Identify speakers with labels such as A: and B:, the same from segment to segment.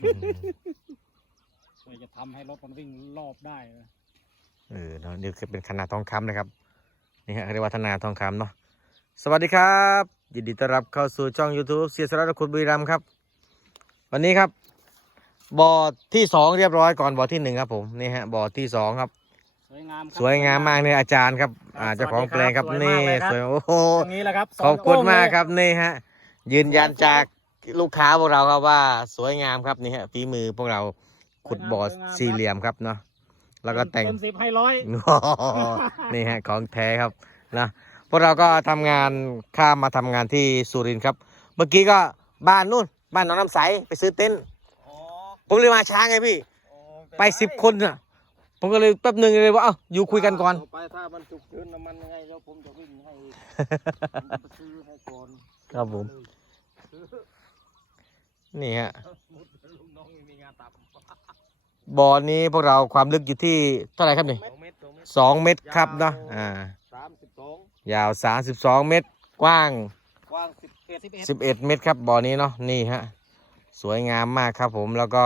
A: เพื่อจะทำให้รถมันวิ่งรอบได้นะ
B: เออเนาะนี่คือเป็นคณะทองคำนะครับนี่ฮะเรียกว่าธนาทองคำเนาะสวัสดีครับ ยินดีต้อนรับเข้าสู่ช่อง YouTube เสียสระคุณบุรีรัมย์ครับ วันนี้ครับบ่อที่สองเรียบร้อยก่อนบ่อที่หนึ่งครับผมนี่ฮะบ่อที่สองครับ
A: สวยงามครับ
B: สวยงามมากเนี่ยอาจารย์ครับอ่าเจ้าของแปลงครับ
A: สวย
B: นี่
A: มากเลยครับ
B: สวยโอ้โห
A: ตรงนี้แหละครับ
B: ขอบคุณมากครับ
A: สอง
B: นี่ฮะยืนยันจาก ลูกค้าพวกเราครับว่าสวยงามครับนี่ฮะฝีมือพวกเราขุดบ่อสี่เหลี่ยมครับเนาะแล้วก็แต่ง
A: เต็มสิบให้ร้อย
B: นี่ฮะของแท้ครับนะพวกเราก็ทำงานข้ามมาทำงานที่สุรินทร์ครับ เมื่อกี้ก็บ้านนู่น บ้านหน้องน้ำใสไปซื้อเต็นท์
A: อ๋อ
B: ผมเลยมาช้าไงพี่
A: อ๋อ
B: ไปสิบคนน่ะผมก็เลยแป๊บหนึ่งเลยว่าเอ้าอยู่คุยกันก่อน
C: ไปถ้ามันฉุกเฉินน้ำมันยังไงแล้วผมจะวิ่งให้ผมจะไปซื้อให้ก่อน
B: ครับผม นี่ฮะ
C: มุดลูกน้องไม่มีงานตับ
B: บ่อนี้พวกเราความลึกอยู่ที่เท่าไหร่ครับนี่
C: สองเมตรสองเมตร
B: สองเมตรครับเนาะอ่า
C: สามสิบสอง
B: ยาวสามสิบสองเมตรกว้าง
C: กว้างสิบเอ็ด
A: สิบเอ็ด
B: สิบเอ็ดเมตรครับบ่อนี้เนาะนี่ฮะสวยงามมากครับผมแล้วก็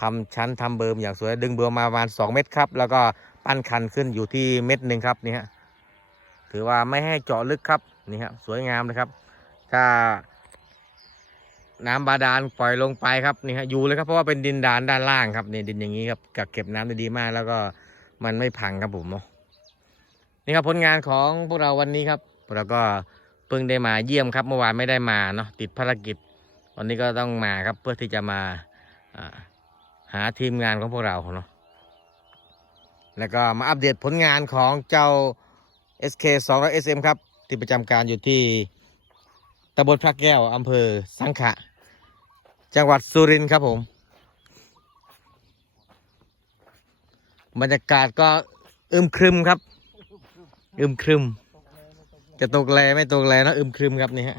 B: ทำชั้นทำเบิร์มอย่างสวยดึงเบิร์มมาประมาณสองเมตรครับ แล้วก็ปั้นคันขึ้นอยู่ที่เม็ดหนึ่งครับนี่ฮะถือว่าไม่ให้เจาะลึกครับนี่ฮะสวยงามเลยครับ ถ้า น้ำบาดาลปล่อยลงไปครับนี่ฮะอยู่เลยครับเพราะว่าเป็นดินดานด้านล่างครับนี่ดินอย่างนี้ครับกักเก็บน้ำได้ดีมากแล้วก็มันไม่พังครับผมเนาะนี่ครับผลงานของพวกเราวันนี้ครับเราก็เพิ่งได้มาเยี่ยมครับ เมื่อวานไม่ได้มาเนาะติดภารกิจ วันนี้ก็ต้องมาครับเพื่อที่จะมาอ่าหาทีมงานของพวกเราเนาะแล้วก็มาอัปเดตผลงานของเจ้า SK 2 0 0 SM ครับ ที่ประจำการอยู่ที่ ตำบลพระแก้วอำเภอสังขะ จังหวัดสุรินทร์ครับผม บรรยากาศก็อึมครึมครับ อึมครึม จะตกแลไม่ตกแลนะอึมครึมครับนี่ฮะ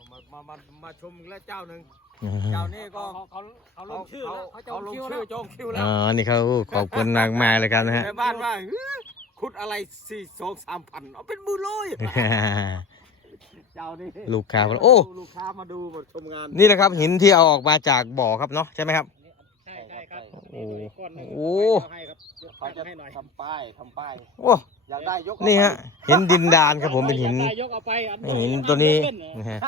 C: มามามามาชมอีกแล้วเจ้าหนึ่งเจ้านี่ก็
A: เขาเขาเขาลงชื่อแล้วเขาจอง
C: ลง
A: คิว
C: ชื่
A: แล้
C: อ
A: ว
C: จองคิวแล้
B: อ๋
C: ว
B: อนี่เขาขอบคุณมากมากๆเลยครับนะฮะ
C: ในบ้านว่าอื้อ ขุดอะไรสี่สองสามพันเอาเป็นมือเลยเจ้านี่
B: ลูกค้าบอกโอ้
C: ลูกค้ามาดูมาชมงาน
B: นี่แหละครับหินที่เอาออกมาจากบ่อครับเนาะใช่ไหมครับ
A: ใช่ใช่ครับ
B: โอ้
A: นี่ก้อนหนึ่ง
B: โอ้
A: เอาให้ครับยก
C: เขาจะ
A: ให้หน่อย
C: ทำป้ายทำป้าย
B: โอ้
C: อยากได้ยกเอา
B: นี่ฮะ
C: ไป
B: หินดินดานครับผมเป็นหิน
A: ได้ยกเอาไปอั
B: หินตัวนี้
A: เล่เหรอ
B: นะฮะ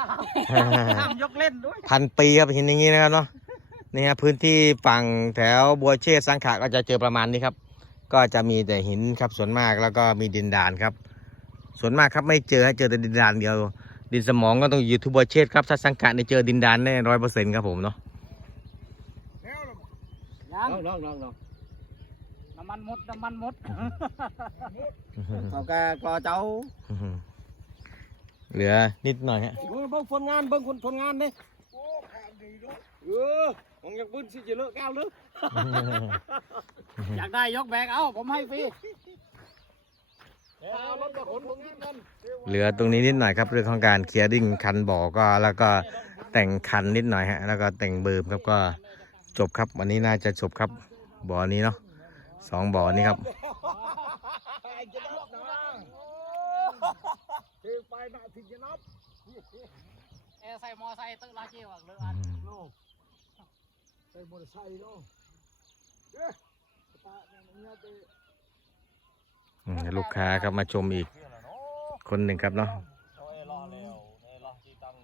C: ห้ามยกเล่นด้วย
B: พันปีครับหินอย่างนี้นะครับเนาะนี่ฮะพื้นที่ฝั่งแถวบัวเชษฐ์สังขะก็จะเจอประมาณนี้ครับ ก็จะมีแต่หินครับส่วนมากแล้วก็มีดินดานครับ ส่วนมากครับไม่เจอให้เจอแต่ดินดานเดียว ดินสมองก็ต้องอยู่ที่บัวเชษฐ์ครับถ้าสังขะนี่เจอดินดานแน่ร้อยเปอร์เซ็นต์ครับผมเนาะ
A: ยังลองลองลองน้ำมันหมดน้ำมันหมด
C: เขาก็ก็เจ้า
B: เหลือนิดหน่อยฮะ
C: เบิ่งเบิ่งผลงานเบิ่งคนผลงานเด้โอ้ขาดดีด้วย เออมึงอยากบึ้นสิจะเลิกก้าวลึก
A: อยากได้ยกแบกเอาผมให้ฟรีเอารถมาขนผมนิดนึง
B: เหลือตรงนี้นิดหน่อยครับเรื่องของการเคลียร์ดิ้งคันบ่อก็แล้วก็แต่งคันนิดหน่อยฮะแล้วก็แต่งเบิร์มครับก็จบครับวันนี้น่าจะจบครับบ่อนี้เนาะสองบ่อนี้ครับ
C: ถือไปนะถึงจะนับ
A: เอใส่มอไซค์ตึกลาเจียวอะเลือัน
C: ใส่มอเตอร์ไซค์เนาะเด้อตาเนี่ยเด้อ
B: อืมลูกค้าครับมาชมอีก คนหนึ่งครับเนาะ
C: เอาไอ้รอเร็วไอ้รอที่ตัง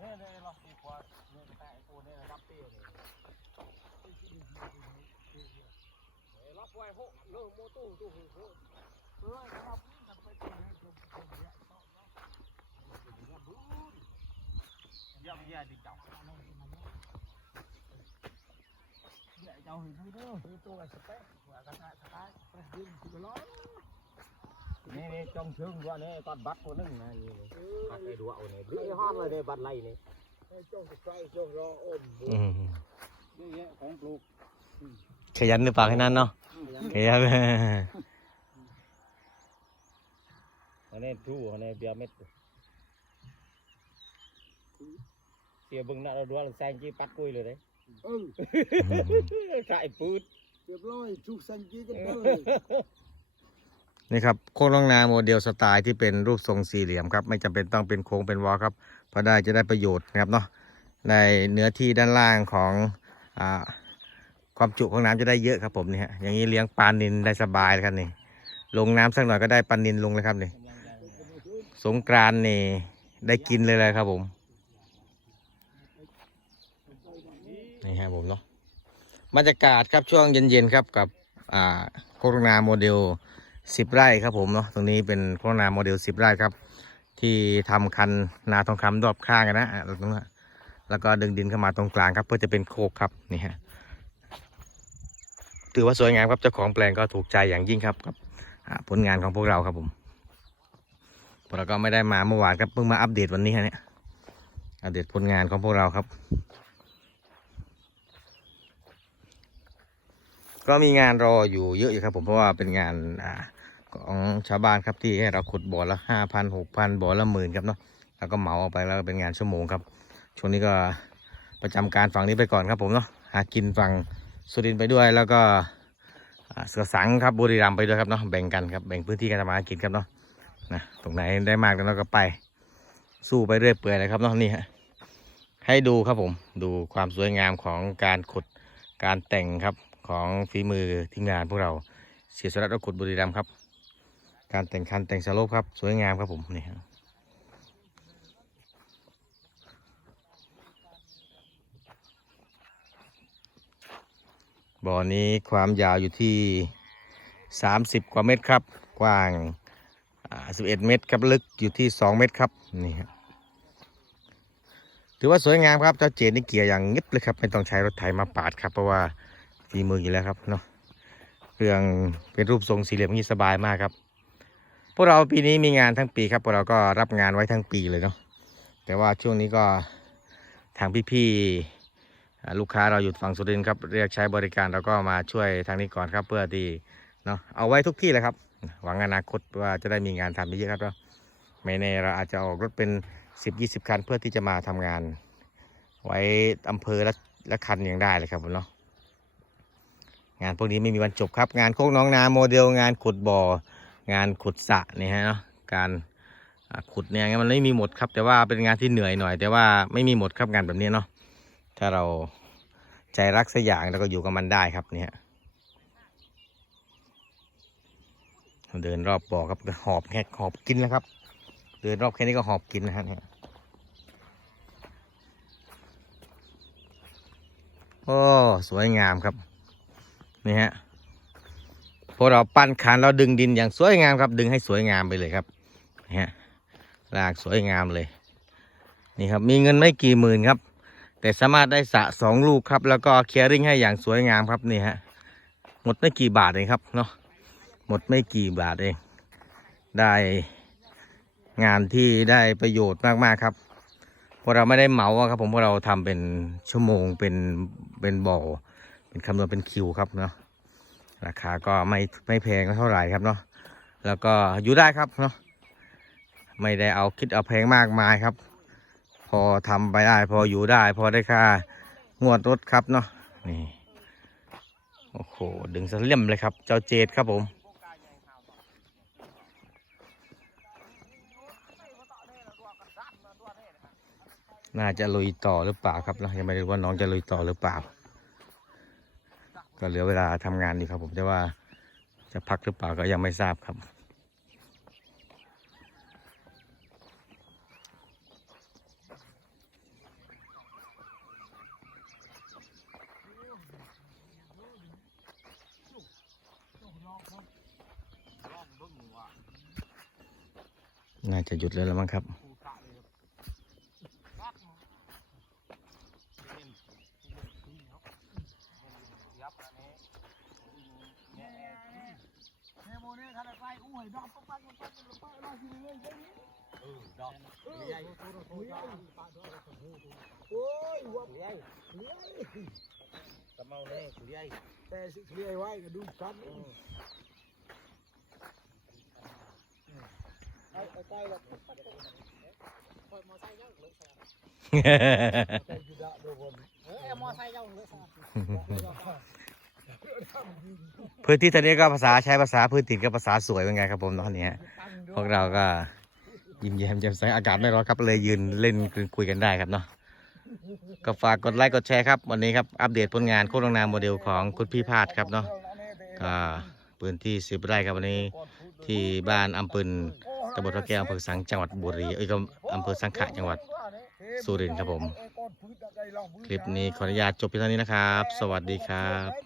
C: เนี่ยเนี่ยรอที่กว่าเนี่ยแต่ไอ้ตัวเนี่ยรับเตี้ยเนี่ยไอ้รับไว้พวกเลิกโมตู้ตู้หูหูเออรับทำไปตัวเนี่ยจมจมเนี่ยเยี่ยมเยี่ยมดีจังเนี่ยเจ้าเห็นไหมเด้อคือตัวสเปคหัวกระทะสไตล์ประดิษฐ์สุดล้อนี่นี่จงเชิงด้วยนี่ตัดบัตรตัวนึงนะนี่ตัดไอ้ดัวเอาเนี่ยไอ้ห้อนเลยเนี่ยบัตรไรนี่จงใส่จงรออม
B: อืม
A: เยอะแยะของปลูก
B: ขยันหรือเปล่าแค่นั้นเนาะขยัน
C: อันนี้ทูอันนี้เบียร์เม็ด เสียบึงน่ะเราดัวแซงจีปัดกุยเลยเด้
D: เออ
C: ใส่ปืด
D: เรียบร้อยทุกสัญญากันเลย
B: นี่ครับโค้งน้องนาโมเดลสไตล์ที่เป็นรูปทรงสี่เหลี่ยมครับ ไม่จำเป็นต้องเป็นโค้งเป็นวอลครับเพราะได้จะได้ประโยชน์นะครับเนาะในเนื้อที่ด้านล่างของอ่าความจุของน้ำจะได้เยอะครับผมนี่ฮะอย่างนี้เลี้ยงปลานินได้สบายเลยครับนี่ลงน้ำสักหน่อยก็ได้ปลานินลงเลยครับนี่สงกรานต์นี่ได้กินเลยเลยครับผม นี่ฮะผมเนาะบรรยากาศครับช่วงเย็นๆครับกับอ่าโคโรนาโมเดลสิบไร่ครับผมเนาะตรงนี้เป็นโครงนาโมเดลสิบไร่ครับ ที่ทำคันนาทองคำรอบข้างกันนะตรงนั้นแล้วก็ดึงดินเข้ามาตรงกลางครับ เพื่อจะเป็นโคกครับนี่ฮะถือว่าสวยงามครับเจ้าของแปลงก็ถูกใจอย่างยิ่งครับกับผลงานของพวกเราครับผมพวกเราก็ไม่ได้มาเมื่อวานครับเพิ่งมาอัปเดตวันนี้ฮะเนี่ยอัปเดตผลงานของพวกเราครับ ก็มีงานรออยู่เยอะอยู่ครับผมเพราะว่าเป็นงานอ่าของชาวบ้านครับที่ให้เราขุดบ่อละห้าพันหกพันบ่อละหมื่นครับเนาะแล้วก็เหมาออกไปแล้วเป็นงานชั่วโมงครับ ช่วงนี้ก็ประจำการฝั่งนี้ไปก่อนครับผมเนาะหากินฝั่งสุรินไปด้วยแล้วก็เสือสังครับบุรีรัมย์ไปด้วยครับเนาะแบ่งกันครับแบ่งพื้นที่การทำมาหากินครับเนาะนะตรงไหนได้มากแล้วเราก็ไป สู้ไปเรื่อยเปื่อยเลยครับเนาะนี่ฮะให้ดูครับผมดูความสวยงามของการขุดการแต่งครับ ของฝีมือทีมงานพวกเราเสียสละรขุดบุรีรัมย์ครับ การแต่งคันแต่งสโลปครับ สวยงามครับผมนี่บ่อนี้ความยาวอยู่ที่ 30 กว่าเมตรครับ กว้าง 11 เมตรครับลึกอยู่ที่ 2 เมตรครับนี่ถือว่าสวยงามครับเจ้าเจนนี่เกียร์อย่างงิบเลยครับ ไม่ต้องใช้รถไถมาปาดครับ เพราะว่า ฝีมืออยู่แล้วครับเนาะเครื่องเป็นรูปทรงสี่เหลี่ยมอย่างนี้สบายมากครับ พวกเราปีนี้มีงานทั้งปีครับพวกเราก็รับงานไว้ทั้งปีเลยเนาะแต่ว่าช่วงนี้ก็ทางพี่ๆลูกค้าเราอยู่ฝั่งสุรินทร์ครับเรียกใช้บริการเราก็มาช่วยทางนี้ก่อนครับเพื่อที่เนาะเอาไว้ทุกที่เลยครับ หวังอนาคตว่าจะได้มีงานทำเยอะครับเนาะไม่แน่เราอาจจะออกรถเป็น 10-20 คันเพื่อที่จะมาทำงาน ไว้อำเภอละละคันยังได้เลยครับผมเนาะ งานพวกนี้ไม่มีวันจบครับงานโคกน้องนาโมเดลงานขุดบ่องานขุดสระนี่ฮะเนาะการขุดเนี่ยมันไม่มีหมดครับ แต่ว่าเป็นงานที่เหนื่อยหน่อย แต่ว่าไม่มีหมดครับงานแบบนี้เนาะถ้าเราใจรักสักอย่างเราก็อยู่กับมันได้ครับเนี่ฮะเดินรอบบ่อครับหอบแค่หอบกินแล้วครับ เดินรอบแค่นี้ก็หอบกินนะฮะเนี่ยโอ้สวยงามครับ นี่ฮะพวกเราปั้นคานเราดึงดินอย่างสวยงามครับ ดึงให้สวยงามไปเลยครับนี่ฮะลากสวยงามเลยนี่ครับมีเงินไม่กี่หมื่นครับ แต่สามารถได้สะสองลูกครับ แล้วก็เคลียร์ริงให้อย่างสวยงามครับนี่ฮะหมดไม่กี่บาทเองครับเนาะหมดไม่กี่บาทเอง ได้งานที่ได้ประโยชน์มากๆครับพวกเราไม่ได้เหมาครับ ผมพวกเราทำเป็นชั่วโมงเป็นเป็นบ่อ เป็นคำนวณเป็นคิวครับเนาะราคาก็ไม่ไม่แพงเท่าไหร่ครับเนาะแล้วก็อยู่ได้ครับเนาะไม่ได้เอาคิดเอาแพงมากมายครับ พอทำไปได้ พออยู่ได้ พอได้ค่างวดรถครับเนาะนี่โอ้โหดึงสะเลี่ยมเลยครับ เจ้าเจดครับผมน่าจะลุยต่อหรือเปล่าครับเนาะยังไม่รู้ว่าน้องจะลุยต่อหรือเปล่า ก็เหลือเวลาทำงานอยู่ครับ ผมแต่ว่าจะพักหรือเปล่าก็ยังไม่ทราบครับ น่าจะหยุดแล้วละมั้งครับ
A: เนโมเนี่ย ถ้าได้ไปอู้ให้ดอกปั๊บปั๊บปั๊บปั๊บปั๊บรอสิเลยเด้อ
C: ดอกใหญ่
A: โอ้ยวับ
C: ใหญ่ตะเมาเพื้
B: นที่ตอนนี้ก็ภาษาใช้ภาษาพื้นถิ่นกับภาษาสวยเป็นไงครับผมตอนนี้พวกเราก็ยิ้มแย้มแจ่มใสอากาศไม่ร้อนครับเลยยืนเล่นคุยกันได้ครับเนาะก็ฝากกดไลค์กดแชร์ครับวันนี้ครับอัปเดตผลงานโคตรนาโมเดลของคุณพี่พาดครับเนาะก็พื้นที่สิบไร่ครับวันนี้ที่บ้านอำปืนตำบลพระแก้วอำเภอสังจังหวัดบุรีเอ้ยก็อำเภอสังขะจังหวัดสุรินทร์ครับผม คลิปนี้ขออนุญาตจบเพียงเท่านี้นะครับ สวัสดีครับ
A: เ